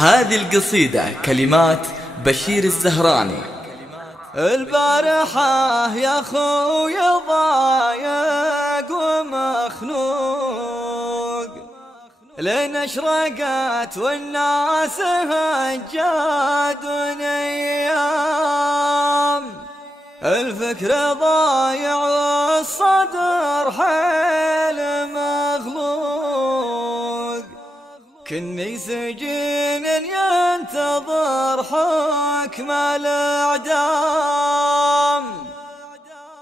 هذه القصيدة كلمات بشير الزهراني. البارحة يا خوي ضايق ومخنوق، لين اشرقت والناس هجاد ونيام، الفكر ضايع والصدر حيل مغلوق، كني سجين ينتظر حكم الإعدام،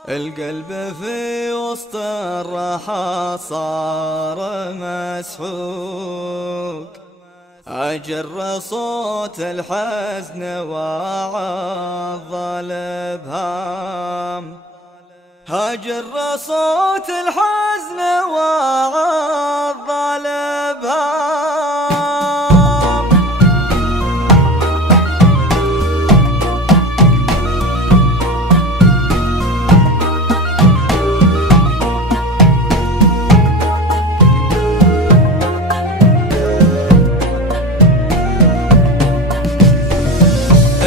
القلب في وسط الراحة صار مسحوق، أجر صوت الحزن وعض الإبهام، أجر صوت الحزن وعض الإبهام.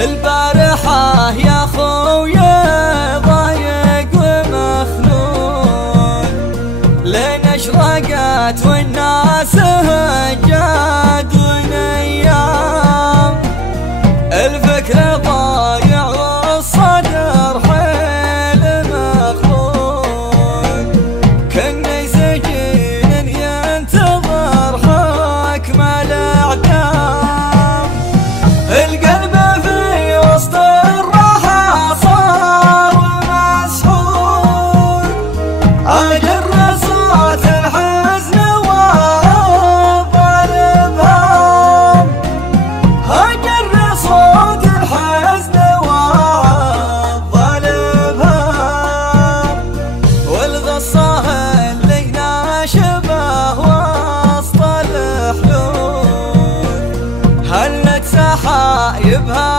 البارحة يا خويا ضايق ومخنوق، لين اشرقت والناس هجاد ونيام، الفكر ضايع والصدر حيل مخلوق، كني سجين ينتظر حكم الإعدام، القلب وسط الراحة صار مسحور، أجر صوت الحزن وعض الإبهام، أجر صوت الحزن وعض الإبهام، والغصة اللي ناشبه وسط الحلول، هلت سحايبها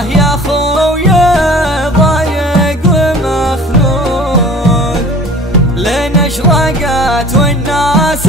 يا خويا ضايق ومخنوق، لين اشرقت والناس